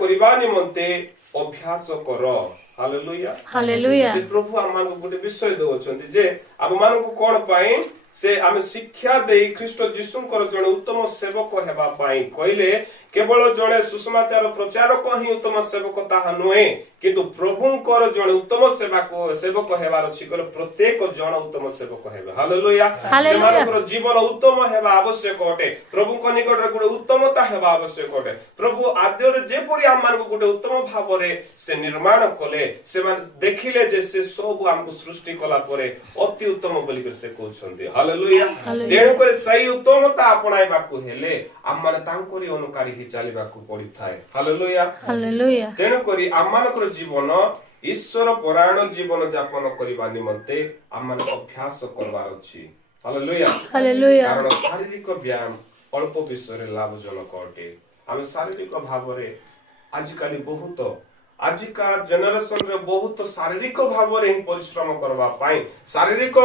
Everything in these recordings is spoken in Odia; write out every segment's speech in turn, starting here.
କରିବା ନିମନ୍ତେ ଅଭ୍ୟାସ କର। Hallelujah hallelujah. ସେ ପ୍ରଭୁ ଆମମାନଙ୍କୁ ଗୋଟେ ବିଷୟ ଦଉଛନ୍ତି ଯେ ଆମମାନଙ୍କୁ କଣ ପାଇଁ ସେ ଆମେ ଶିକ୍ଷା ଦେଇ ଖ୍ରୀଷ୍ଟ ଯୀଶୁଙ୍କର ଜଣେ ଉତ୍ତମ ସେବକ ହେବା ପାଇଁ କହିଲେ କେବଳ ଜଣେ ସୁସମାଚାର ପ୍ରଚାରକ ହିଁ ଉତ୍ତମ ସେବକ ତାହା ନୁହେଁ, କିନ୍ତୁ ପ୍ରଭୁଙ୍କର ଜଣେ ଉତ୍ତମ ସେବକ ହେବାର ଅଛି କହିଲେ ପ୍ରତ୍ୟେକ ଜଣ ଉତ୍ତମ ସେବକ ହେବେ। ହାଲେଲୁୟା। ସେମାନଙ୍କର ଜୀବନ ଉତ୍ତମ ହେବା ଆବଶ୍ୟକ ଅଟେ। ପ୍ରଭୁଙ୍କ ନିକଟରେ ଗୋଟେ ଉତ୍ତମତା ହେବା ଆବଶ୍ୟକ ଅଟେ। ପ୍ରଭୁ ଆଦ୍ୟରେ ଯେପରି ଆମମାନଙ୍କୁ ଗୋଟେ ଉତ୍ତମ ଭାବରେ ସେ ନିର୍ମାଣ କଲେ, ସେମାନେ ଦେଖିଲେ ଯେ ସେ ସବୁ ଆମକୁ ସୃଷ୍ଟି କଲା ପରେ ଅତି ଉତ୍ତମ ବୋଲିକରି ସେ କହୁଛନ୍ତି। ହାଲେଲୁୟା। ତେଣୁକରି ସେଇ ଉତ୍ତମତା ଆପଣାଇବାକୁ ହେଲେ ଆମମାନେ ତାଙ୍କରି ଅନୁକାରୀ ହିଁ ଚାଲିବାକୁ ପଡିଥାଏ। ହାଲେଲୁୟା। ହାଲେଲୁୟା। ତେଣୁକରି ଆମମାନଙ୍କର ଜୀବନ ଈଶ୍ୱର ପରାୟଣ ଜୀବନ ଯାପନ କରିବା ନିମନ୍ତେ ଆମମାନେ ଅଭ୍ୟାସ କରିବାର ଅଛି। ହାଲେଲୁୟା। ହାଲେଲୁୟା। କାରଣ ଶାରୀରିକ ବ୍ୟାୟାମ ଅଳ୍ପ ବିଷୟରେ ଲାଭଜନକ ଅଟେ। ଆମେ ଶାରୀରିକ ଭାବରେ ଆଜିକାଲି ଆଜିକା ଜେନେରେସନରେ ବହୁତ ଶାରୀରିକ ଭାବରେ ହିଁ ପରିଶ୍ରମ କରିବା ପାଇଁ ଶାରୀରିକ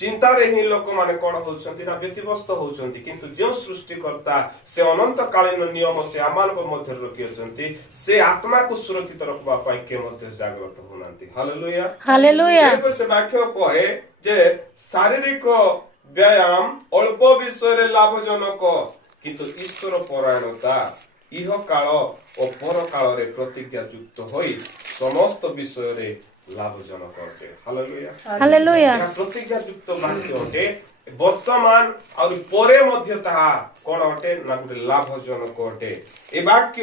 ଚିନ୍ତାରେ ହିଁ ଲୋକମାନେ କଣ ହଉଛନ୍ତି ନା ବ୍ୟତିବ୍ୟସ୍ତ ହଉଛନ୍ତି, କିନ୍ତୁ ଯେଉଁ ସୃଷ୍ଟିକର୍ତ୍ତା ସେ ଅନନ୍ତକାଳୀନ ନିୟମ ସେ ଆମମାନଙ୍କ ମଧ୍ୟରେ ରଖିଅଛନ୍ତି, ସେ ଆତ୍ମାକୁ ସୁରକ୍ଷିତ ରଖିବା ପାଇଁ କିଏ ମଧ୍ୟ ଜାଗ୍ରତ ହଉନାହାନ୍ତି। ହାଲେଲୁୟା। ହାଲେଲୁୟା। ସେ ବାକ୍ୟ କହେ ଯେ ଶାରୀରିକ ବ୍ୟାୟାମ ଅଳ୍ପ ବିଷୟରେ ଲାଭଜନକ, କିନ୍ତୁ ଈଶ୍ୱର ପରାୟଣତା ଇହ କାଳ ଓ ପର କାଳରେ ପ୍ରତିଜ୍ଞା ଯୁକ୍ତ ହୋଇ ସମସ୍ତ ବିଷୟରେ ଲାଭଜନକ ଅଟେ। ହାଲେଲୁୟା। ହାଲେଲୁୟା। ଏହା ପ୍ରତିଜ୍ଞା ଯୁକ୍ତ ବାକ୍ୟ ଅଟେ। ବର୍ତ୍ତମାନ ଆଉ ପରେ ମଧ୍ୟ ତାହା କଣ ଅଟେ ନା ଗୋଟେ ଲାଭଜନକ ଅଟେ। ଏ ବାକ୍ୟ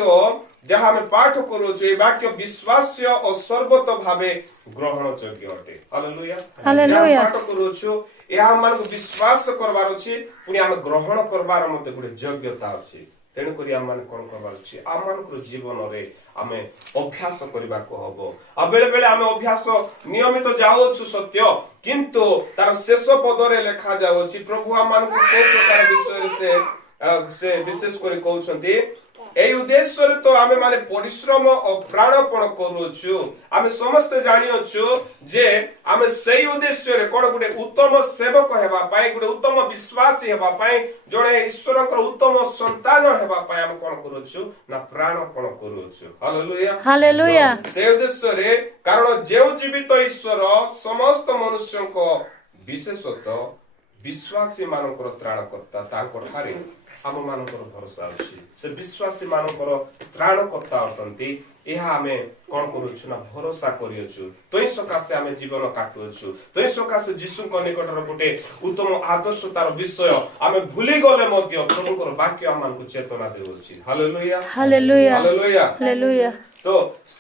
ଯାହା ଆମେ ପାଠ କରୁଛୁ ଏ ବାକ୍ୟ ବିଶ୍ୱାସ୍ୟ ଓ ସର୍ବତ ଭାବେ ଗ୍ରହଣ ଯୋଗ୍ୟ ଅଟେ। ହାଲେଲୁୟା। ହାଲେଲୁୟା। ପାଠ କରୁଛୁ ଏହା ଆମମାନଙ୍କୁ ବିଶ୍ୱାସ କରିବାର ଅଛି, ପୁଣି ଆମେ ଗ୍ରହଣ କରିବାର ମଧ୍ୟ ଗୋଟେ ଯୋଗ୍ୟତା ଅଛି। ତେଣୁକରି ଆମମାନେ କଣ କରିବାର ଅଛି, ଆମମାନଙ୍କର ଜୀବନରେ ଆମେ ଅଭ୍ୟାସ କରିବାକୁ ହବ। ଆଉ ବେଳେ ବେଳେ ଆମେ ଅଭ୍ୟାସ ନିୟମିତ ଯାଉଛୁ ସତ୍ୟ, କିନ୍ତୁ ତାର ଶେଷ ପଦରେ ଲେଖା ଯାଉଛି ପ୍ରଭୁ ଆମମାନଙ୍କୁ କୋଉ ପ୍ରକାର ବିଷୟରେ ସେ ବିଶେଷ କରି କହୁଛନ୍ତି, এই উদ্দেশ্যরে তো আমি মানে পরিশ্রম ও প্রাণপণ করুছু। আমি সমস্তে জানিଅଛୁ যে আমি সেই উদ্দেশ্যরে কোন গোটে উত্তম সেবক হেবা পাই, গোটে উত্তম বিশ্বাসী হেবা পাই, জଣେ ଈଶ୍ୱରଙ୍କର ଉତ୍ତମ ସନ୍ତାନ ହେବା ପାଇଁ ଆମେ କଣ କରୁଛୁ ନା ପ୍ରାଣପଣ କରୁଛୁ। ହାଲେଲୁୟା। ହାଲେଲୁୟା। ସେ ଉଦ୍ଦେଶ୍ୟରେ କାରଣ ଯେଉଁ ଜୀବିତ ଈଶ୍ୱର ସମସ୍ତ ମନୁଷ୍ୟଙ୍କ ବିଶେଷତଃ ବିଶ୍ୱାସୀ ମାନଙ୍କର ତ୍ରାଣକର୍ତ୍ତା ତାଙ୍କ ଠାରେ ଆମ ମାନଙ୍କର ଭରସା ଅଛି। ସେ ବିଶ୍ୱାସୀ ମାନଙ୍କର ତ୍ରାଣକର୍ତ୍ତା ଅଟନ୍ତି। ଏହା ଆମେ କଣ କରୁଛୁ ନା ଭରସା କରିଅଛୁ। ତୋଇ ସକାଶେ ଆମେ ଜୀବନ କାଟୁଅଛୁ। ତୋଇ ସକାଶେ ଯୀଶୁଙ୍କ ନିକଟରେ ଗୋଟେ ଉତ୍ତମ ଆଦର୍ଶ ତାର ବିଷୟ ଆମେ ଭୁଲି ଗଲେ ମଧ୍ୟ ପ୍ରଭୁଙ୍କର ବାକ୍ୟ ଆମମାନଙ୍କୁ ଚେତନା ଦେଉଛି। ହାଲେଲୁୟା। ହାଲେଲୁୟା। ହାଲେଲୁୟା। ହାଲେଲୁୟା। ତ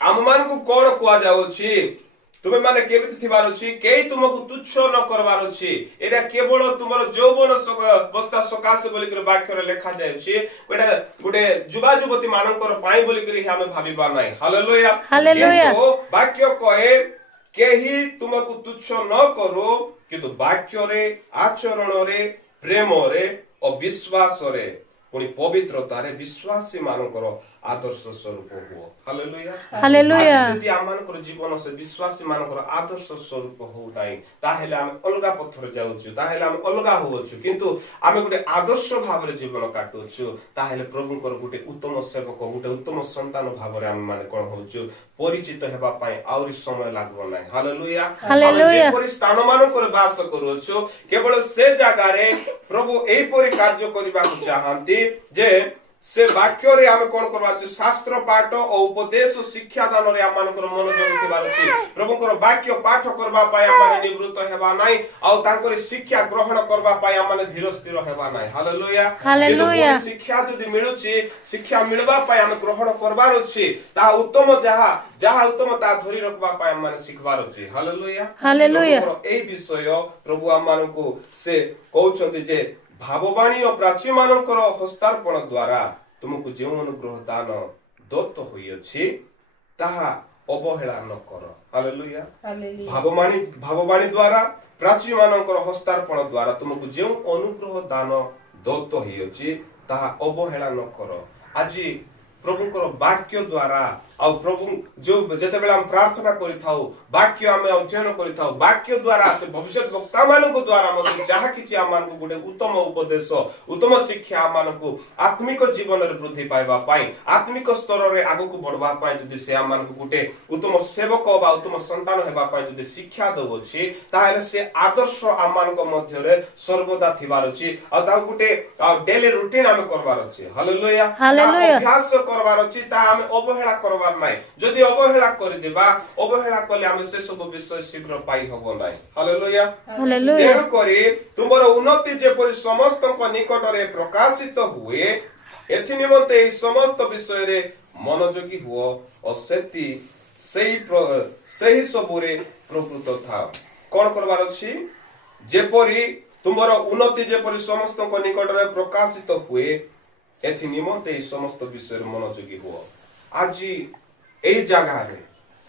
ଆମମାନଙ୍କୁ କଣ କୁହାଯାଉଛି, ତୁମେ ମାନେ କେମିତି ଥିବାର ଅଛି, କେହି ତୁମକୁ ତୁଚ୍ଛ ନ କରିବାର ଅଛି। ଏଇଟା କେବଳ ତୁମର ଯୌବନ ଅବସ୍ଥା ସକାଶେ ବୋଲିକରି ବାକ୍ୟରେ ଲେଖାଯାଇଛି। ଏଇଟା ଗୋଟେ ଯୁବା ଯୁବତୀ ମାନଙ୍କର ପାଇଁ ବୋଲିକରି ଆମେ ଭାବିବା ନାହିଁ। ହାଲେଲୁୟା। କିନ୍ତୁ ବାକ୍ୟ କହେ କେହି ତୁମକୁ ତୁଚ୍ଛ ନ କରୁ, କିନ୍ତୁ ବାକ୍ୟରେ ଆଚରଣରେ ପ୍ରେମରେ ଓ ବିଶ୍ୱାସରେ ପୁଣି ପବିତ୍ରତାରେ ବିଶ୍ୱାସୀ ମାନଙ୍କର ଆଦର୍ଶ ସ୍ୱରୂପ ହୁଅ। ହାଲେଲୁୟା। ହାଲେଲୁୟା। ଯଦି ଆମମାନଙ୍କର ଜୀବନ ସେ ବିଶ୍ୱାସୀ ମାନଙ୍କର ଆଦର୍ଶ ସ୍ୱରୂପ ହଉନାହିଁ, ତାହେଲେ ଆମେ ଅଲଗା ପଥରେ ଯାଉଛୁ, ତାହେଲେ ଆମେ ଅଲଗା ହଉଛୁ। କିନ୍ତୁ ଆମେ ଗୋଟେ ଆଦର୍ଶ ଭାବରେ ଜୀବନ କାଟୁଛୁ, ତାହେଲେ ପ୍ରଭୁଙ୍କର ଗୋଟେ ଉତ୍ତମ ସେବକ, ଗୋଟେ ଉତ୍ତମ ସନ୍ତାନ ଭାବରେ ଆମେ ମାନେ କଣ ହଉଛୁ ପରିଚିତ ହେବା ପାଇଁ ଆହୁରି ସମୟ ଲାଗିବ ନାହିଁ। ହାଲେଲୁୟା। ଆମେ ଯେପରି ସ୍ଥାନ ମାନଙ୍କରେ ବାସ କରୁଅଛୁ, କେବଳ ସେ ଜାଗାରେ ପ୍ରଭୁ ଏହିପରି କାର୍ଯ୍ୟ କରିବାକୁ ଚାହାନ୍ତି ଯେ ସେ ବାକ୍ୟରେ ଆମେ କଣ କରିବା ଅଛି, ଶାସ୍ତ୍ର ପାଠ ଓ ଉପଦେଶ ଶିକ୍ଷା ଦାନରେ ଆମମାନଙ୍କର ମନୋଯୋଗ ଥିବାର ଅଛି। ପ୍ରଭୁଙ୍କର ବାକ୍ୟ ପାଠ କରିବା ପାଇଁ ଆମମାନେ ନିବୃତ୍ତ ହେବା ନାହିଁ, ଆଉ ତାଙ୍କର ଶିକ୍ଷା ଗ୍ରହଣ କରିବା ପାଇଁ ଆମମାନେ ଧୀର ସ୍ଥିର ହେବା ନାହିଁ। ହାଲେଲୁୟା। ହାଲେଲୁୟା। ଶିକ୍ଷା ଯଦି ମିଳୁଛି, ଶିକ୍ଷା ମିଳିବା ପାଇଁ ଆମେ ଗ୍ରହଣ କରିବାର ଅଛି। ତାହା ଉତ୍ତମ ଯାହା ଉତ୍ତମ ତାହା ଧରି ରଖିବା ପାଇଁ ଆମମାନେ ଶିଖିବାର ଅଛି। ହାଲେଲୁୟା। ହାଲେଲୁୟା। ଏହି ବିଷୟ ପ୍ରଭୁ ଆମମାନଙ୍କୁ ସେ କହୁଛନ୍ତି ଯେ ଭାବବାଣୀ ଓ ପ୍ରାଚୀ ମାନଙ୍କର ହସ୍ତାର୍ପଣ ଦ୍ୱାରା ତୁମକୁ ଯେଉଁ ଅନୁଗ୍ରହ ଦାନ ଦତ୍ତ ହୋଇଅଛି ତାହା ଅବହେଳା ନ କର। ହାଲେଲୁୟା। ଭାବବାଣୀ ଦ୍ୱାରା ପ୍ରାଚୀ ମାନଙ୍କର ହସ୍ତାର୍ପଣ ଦ୍ୱାରା ତୁମକୁ ଯେଉଁ ଅନୁଗ୍ରହ ଦାନ ଦତ୍ତ ହୋଇଅଛି ତାହା ଅବହେଳା ନ କର। ଆଜି प्रभुंकर वाक्य द्वारा आउ प्रभु जो जेतेबेले हम प्रार्थना करिथाउ वाक्य आमे अध्ययन करिथाउ वाक्य द्वारा से भविष्य वक्ता मानक द्वारा मते जहा किछि आमानकु गोटे उत्तम उपदेश उत्तम शिक्षा आमानकु आत्मिक जीवन रे वृद्धि पाइबा पाई आत्मिक स्तर रे आगु बढ़वा पाई जदि से आमानकु गोटे उत्तम सेवक बा उत्तम संतान हेबा पाई जदि शिक्षा दउछि ताहेले से आदर्श आमानक मध्य रे सर्वदा थिबार अछि आ ता गोटे डेली रूटीन आमे करबार अछि हालेलुया हालेलुया। अभ्यास करबार अछि ता आमे अवहेला करबार নাই যদি অবহেলা করে দিবা অবহেলা করলে আমি সে সব বিষয় শীঘ্র পাই হব নাই হালেলুয়া हालेलुया। তেଣু କରି ତୁମର ଉନ୍ନତି ଯେପରି ସମସ୍ତଙ୍କ ନିକଟରେ ପ୍ରକାଶିତ ହୁଏ ଏଥି ନିମନ୍ତେ ଏହି ସମସ୍ତ ବିଷୟରେ ମନୋଯୋଗୀ ହୁଅ ଓ ସେହି ସବୁରେ ପ୍ରକୃତ ଥାଅ କଣ କରବାର ଅଛି ଯେପରି ତୁମର ଉନ୍ନତି ଯେପରି ସମସ୍ତଙ୍କ ନିକଟରେ ପ୍ରକାଶିତ ହୁଏ ଏଥି ନିମନ୍ତେ ଏହି ସମସ୍ତ ବିଷୟରେ ମନୋଯୋଗୀ ହୁଅ আজি এই জায়গায়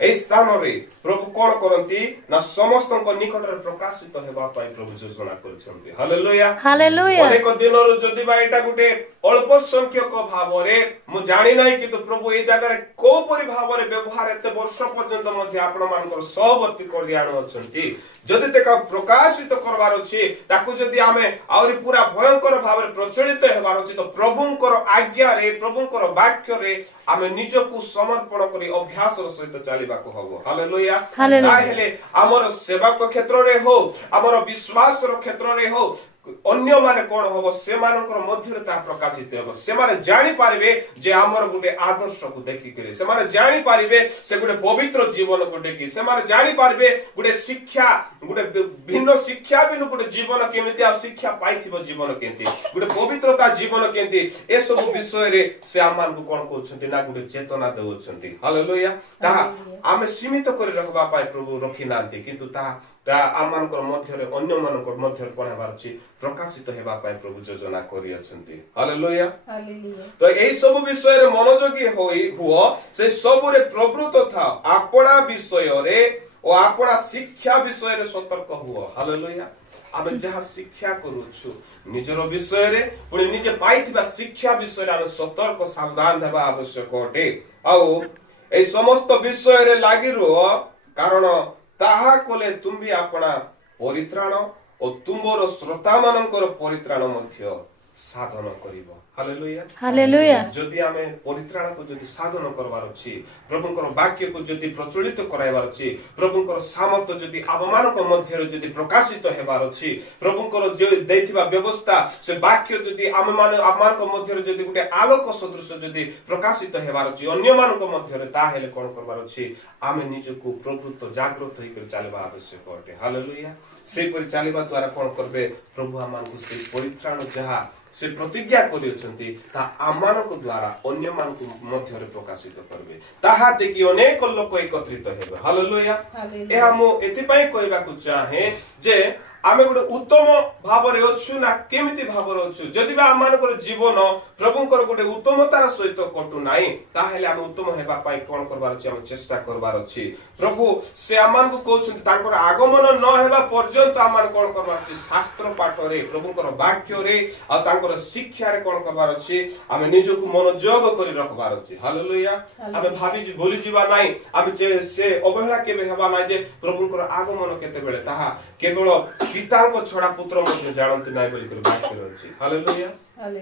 এই স্থাନରେ প্রভু কোন করନ୍ତି না ସମସ୍ତଙ୍କ ନିକଟରେ ପ୍ରକାଶିତ ହେବା ପାଇଁ ପ୍ରଭୁ ଯୋଜନା କରିଛନ୍ତି ହାଲେଲୁୟା हालेलुया। ଅନେକ ଦିନରୁ ଯଦି ବା ଏଟା ଗୋଟେ ଅଳ୍ପ ସଂଖ୍ୟକ ଭାବରେ ମୁଁ ଜାଣି ନାହିଁ କିନ୍ତୁ ପ୍ରଭୁ এই ଜାଗାରେ କୋପରି ଭାବରେ ବ୍ୟବହାର ଏତେ ବର୍ଷ ପର୍ଯ୍ୟନ୍ତ ମଧ୍ୟ ଆପଣ ମାନଙ୍କର ସହବର୍ତ୍ତୀ କରି ଆଣୁଅଛନ୍ତି ଯଦି ତାକୁ ପ୍ରକାଶିତ କରବାର ଅଛି ତାକୁ ଯଦି ଆମେ ଆହୁରି ପୁରା ଭୟଙ୍କର ଭାବରେ ପ୍ରଚଳିତ ହେବାର ଅଛି ତ ପ୍ରଭୁଙ୍କର ଆଜ୍ଞାରେ ପ୍ରଭୁଙ୍କର ବାକ୍ୟରେ ଆମେ ନିଜକୁ ସମର୍ପଣ କରି ଅଭ୍ୟାସର ସହିତ ଚାଲିବାକୁ ହବ ହାଲେଲୁୟା ହାଲେଲୁୟା। ତାହେଲେ ଆମର ସେବକ କ୍ଷେତ୍ରରେ ହଉ ଆମର ବିଶ୍ୱାସର କ୍ଷେତ୍ରରେ ହଉ ଅନ୍ୟ ମାନେ कोन होबो सेमानकर मध्य ता प्रकाशित हेबो सेमाने जानि पारिबे जे हमर गुटे आदर्श को देखि करे सेमाने जानि पारिबे से गुटे पवित्र जीवन को देखि सेमाने जानि पारिबे गुटे शिक्षा गुटे भिन्न शिक्षा बिनु गुटे जीवन केमिति आ शिक्षा पाइथिबो जीवन केंति गुटे पवित्रता जीवन केंति ए सब विषय रे से आमान को कोन कहउछंती ना गुटे चेतना देउछंती हालेलुया ता आमे सीमित କରି रखबा पाए प्रभु रखि नांती किंतु ता आमानकर मध्य रे अन्य मानकर मध्य रे कोन हेबार अछि प्रकाशित हेबा पाए प्रभु योजना करि अछंती हालेलुया हालेलुया तो एई सब विषय रे मनोयोगी हुओ से सब रे प्रवृत्त था आपणा विषय रे ओ आपणा शिक्षा विषय रे सतर्क हुओ हालेलुया आमे जहा शिक्षा करूछु निजर विषय रे पुणी निजे पाइथिबा शिक्षा विषय रे आमे सतर्क सावधान देबा आवश्यक अटे आउ एई समस्त विषय रे लागि रहो कारण ताहा कोले तुम्बी आपणा परित्राण ओ तुमर श्रोता मानकर परित्राण मध्य साधन करिवो हालेलुया हालेलुया जदि आमे परित्राण को जदि साधन करबार अछि प्रभुकर वाक्य को जदि प्रचलित कराइबार अछि प्रभुकर सामर्थ जदि आबमानक मध्य रे जदि प्रकाशित हेबार अछि प्रभुकर जे दैथिबा व्यवस्था से वाक्य जदि आमानक मध्य रे जदि गुटे आलोक सदृश जदि प्रकाशित हेबार अछि अन्य मानक मध्य रे ता हेले कोन करबार अछि आमे निजको प्रवृत्त जागृत होई कर चलबा आवश्यक अटे हालेलुया से पर चलबा द्वारा कोन करबे प्रभु आमानकु से परित्राण जहा से प्रतिज्ञा करियछंती ता आमानक द्वारा अन्य मानक मध्य रे प्रकाशित करबे ताहा देखि अनेक लोक एकत्रित हेबे हालेलुया एहा मो एति पई कहबा को चाहे जे आमे गुटे उत्तम भावरे अछु ना केमिति भावरे अछु जदि बा आमानकर जीवन प्रभुकर गुटे उत्तमतार सहित कटु नाही ताहेले आमे उत्तम हेबा पई कोन करबार अछि आमे चेष्टा करबार अछि प्रभु से आमानकु कहउछन तांकर आगमन न हेबा पर्यंत आमान कोन करबार अछि शास्त्र पाठ रे प्रभुकर वाक्य रे आ तांकर शिक्षा रे कोन करबार अछि आमे निजको मनोयोग करि रखबार अछि हालेलुया आमे भाबी भूली जीवा नाही आमे से अवहेला केबे हेबा नाही जे प्रभुकर आगमन केते बेले ताहा केवल पिताको छडा पुत्र मध्ये जानନ୍ତି नाही बोली कर वाक्य रहछि हालेलुया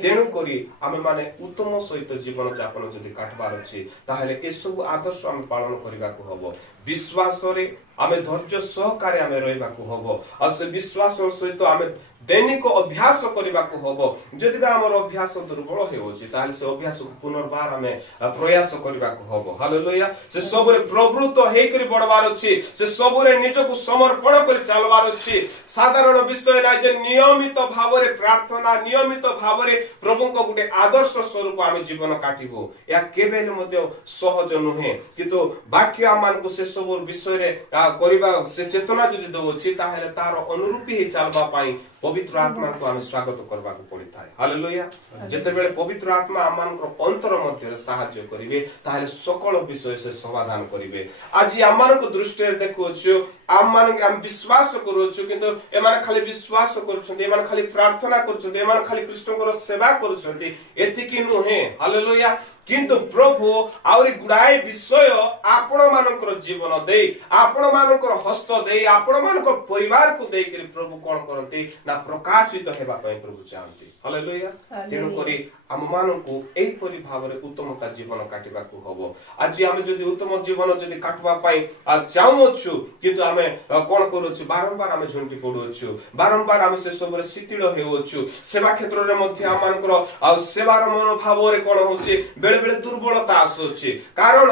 तेणु करी आमे माने उत्तम सहित जीवन यापन जदि काटबार अछि ताहेले ए सब आदर्श हम पालन करिबा को हबो विश्वास रे आमे धैर्य सहकारे आमे रहइबा को हबो आ से विश्वास सहित आमे दैनिक अभ्यास करिबा को हबो जदि हमर अभ्यास दुर्बल हेउछि ताहेले से अभ्यास को पुनर्बार आमे प्रयास करिबा को हबो हालेलुया से सबरे प्रवृत्त हेइ करि बडबार अछि से सबरे निजको समर्पण करि चलबार अछि साधारण विषय नै जे नियमित भावरे प्रार्थना नियमित भावरे प्रभुको गुटे आदर्श स्वरूप आमे जीवन काटिबो या केबेले मध्ये सहज नुहे किंतु वाक्य आमान को से सब विषय रे करिबा से चेतना जदि दउछि ताहेले तार अनुरूपी हे चलबा पाई पवित्र आत्मा को आमे स्वागत करबा को पड़ी थाए हालेलुया जेते बेले पवित्र आत्मा आमानकर अंतर मध्ये सहाय्य करिवे ताहेले सकल विषय से समाधान करिवे आज आमानक दृष्टि रे देखुछु आम विश्वास करूछु किंतु एमाने खाली विश्वास करूछन्ती एमाने खाली प्रार्थना करूछन्ती एमाने खाली कृष्णकर सेवा करूछन्ती एतिकी नुहे हालेलुया କିନ୍ତୁ ପ୍ରଭୁ ଆହୁରି ଗୁଡ଼ାଏ ବିଷୟ ଆପଣ ମାନଙ୍କର ଜୀବନ ଦେଇ ଆପଣ ମାନଙ୍କର ହସ୍ତ ଦେଇ ଆପଣ ମାନଙ୍କର ପରିବାରକୁ ଦେଇକରି ପ୍ରଭୁ କଣ କରନ୍ତି ନା ପ୍ରକାଶିତ ହେବା ପାଇଁ ପ୍ରଭୁ ଚାହାନ୍ତି। ହାଲେଲୁୟା। ତେଣୁକରି ଆମ ମାନଙ୍କୁ ଏହିପରି ଭାବରେ ଉତ୍ତମତା ଜୀବନ କାଟିବାକୁ ହବ। ଆଜି ଆମେ ଯଦି ଉତ୍ତମ ଜୀବନ ଯଦି କାଟିବା ପାଇଁ ଚାହୁଁଅଛୁ କିନ୍ତୁ ଆମେ କଣ କରୁଛୁ ବାରମ୍ବାର ଆମେ ଝୁଣ୍ଟି ପଡୁଅଛୁ, ବାରମ୍ବାର ଆମେ ସେ ସବୁରେ ଶିଥିଳ ହେଉଅଛୁ। ସେବା କ୍ଷେତ୍ରରେ ମଧ୍ୟ ଆମମାନଙ୍କର ସେବାର ମନୋଭାବରେ କଣ ହଉଛି ବେଳେ ବେଳେ ଦୁର୍ବଳତା ଆସୁଅଛି, କାରଣ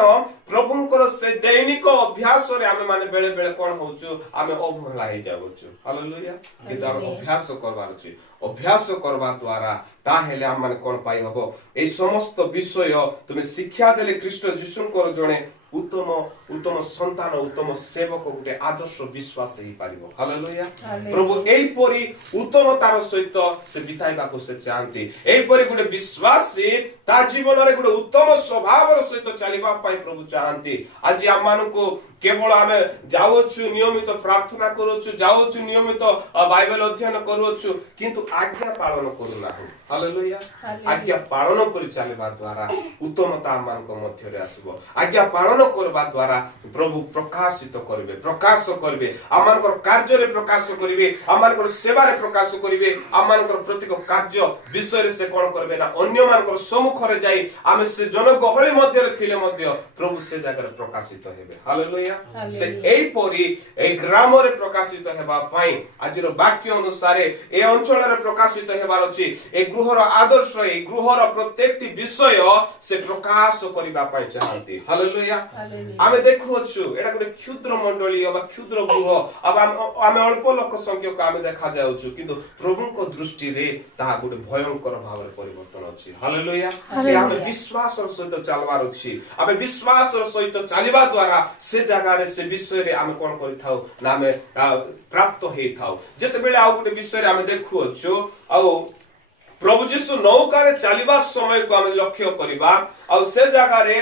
ପ୍ରଭୁଙ୍କର ସେ ଦୈନିକ ଅଭ୍ୟାସରେ ଆମେ ମାନେ ବେଳେ ବେଳେ କଣ ହଉଛୁ ଆମେ ଅବହେଳା ହେଇଯାଉଛୁ। ହାଲେଲୁୟା। କିନ୍ତୁ ଆମେ ଅଭ୍ୟାସ କରିବାର ଅଛି, ଅଭ୍ୟାସ କରିବା ଦ୍ୱାରା ତାହେଲେ ଆମ ମାନେ କଣ ପାଇ ହବ এই সমস্ত বিষয় তুমি শিক্ষা দেলে খ্রিস্ট যিশুଙ୍କର জଣେ উত্তম সন্তান উত্তম সেবক গোটে আদর্শ বিশ্বাস ହେଇପାରିବ। ହାଲେଲୁୟା। ପ୍ରଭୁ ଏଇପରି ଉତ୍ତମତାର ସହିତ ସେ ବିତାଇବାକୁ ସେ ଚାହାନ୍ତି। ଏଇପରି ଗୋଟେ ବିଶ୍ୱାସୀ ତା ଜୀବନରେ ଗୋଟେ ଉତ୍ତମ ସ୍ୱଭାବର ସହିତ ଚାଲିବା ପାଇଁ ପ୍ରଭୁ ଚାହାନ୍ତି। ଆଜି ଆମମାନଙ୍କୁ କେବଳ ଆମେ ଯାଉଛୁ ନିୟମିତ ପ୍ରାର୍ଥନା କରୁଛୁ, ଯାଉଛୁ ନିୟମିତ ବାଇବେଲ ଅଧ୍ୟୟନ କରୁଅଛୁ, କିନ୍ତୁ ଆଜ୍ଞା ପାଳନ କରୁନାହୁଁ। ହାଲେଲୁୟା। ଆଜ୍ଞା ପାଳନ କରି ଚାଲିବା ଦ୍ୱାରା ଉତ୍ତମତା ଆମମାନଙ୍କ ମଧ୍ୟରେ ଆସିବ। ଆଜ୍ଞା ପାଳନ କରିବା ଦ୍ୱାରା ପ୍ରଭୁ ପ୍ରକାଶିତ କରିବେ, ପ୍ରକାଶ କରିବେ, ଆମମାନଙ୍କର କାର୍ଯ୍ୟରେ ପ୍ରକାଶ କରିବେ, ଆମମାନଙ୍କର ସେବାରେ ପ୍ରକାଶ କରିବେ। ଆମମାନଙ୍କର ପ୍ରତ୍ୟେକ କାର୍ଯ୍ୟ ବିଷୟରେ ସେ କଣ କରିବେ ନା ଅନ୍ୟମାନଙ୍କର ସମ୍ମୁଖରେ ଯାଇ ଆମେ ସେ ଜନଗହଳି ମଧ୍ୟରେ ଥିଲେ ମଧ୍ୟ ପ୍ରଭୁ ସେ ଜାଗାରେ ପ୍ରକାଶିତ ହେବେ। ହାଲେଲୁୟା। ସେ ଏଇପରି এই ଗ୍ରାମରେ ପ୍ରକାଶିତ ହେବା ପାଇଁ ଆଜିର ବାକ୍ୟ ଅନୁସାରେ এই ଅଞ୍ଚଳରେ ପ୍ରକାଶିତ ହେବାର ଅଛି। এই ଗୃହର ଆଦର୍ଶ, এই ଗୃହର ପ୍ରତ୍ୟେକଟି ବିଷୟ ସେ ପ୍ରକାଶ କରିବା ପାଇଁ ଚାହାନ୍ତି। ହାଲେଲୁୟା। ଆମେ ଦେଖୁଅଛୁ ଏଟା ଗୋଟେ କ୍ଷୁଦ୍ର ମଣ୍ଡଳୀ ବା କ୍ଷୁଦ୍ର ଗୃହ, ଆମେ ଅଳ୍ପ ଲୋକ ସଂଖ୍ୟକ ଆମେ ଦେଖାଯାଉଛୁ, କିନ୍ତୁ ପ୍ରଭୁଙ୍କ ଦୃଷ୍ଟିରେ ତାହା ଗୋଟେ ଭୟଙ୍କର ଭାବରେ ପରିବର୍ତ୍ତନ ଅଛି। ହାଲେଲୁୟା। ଆମେ ବିଶ୍ୱାସର ସହିତ ଚାଲିବାର ଅଛି। ଆମେ ବିଶ୍ୱାସର ସହିତ ଚାଲିବା ଦ୍ୱାରା ସେ ଜାଗାରେ ସେ ବିଷୟରେ ଆମେ କଣ କରିଥାଉ ନା ଆମେ ପ୍ରାପ୍ତ ହେଇଥାଉ। ଯେତେବେଳେ ଆଉ ଗୋଟେ ବିଷୟରେ ଆମେ ଦେଖୁଅଛୁ ଆଉ ପ୍ରଭୁ ଯୀଶୁ ନୌକାରେ ଚାଲିବା ସମୟକୁ ଆମେ ଲକ୍ଷ୍ୟ କରିବା ଆଉ ସେ ଜାଗାରେ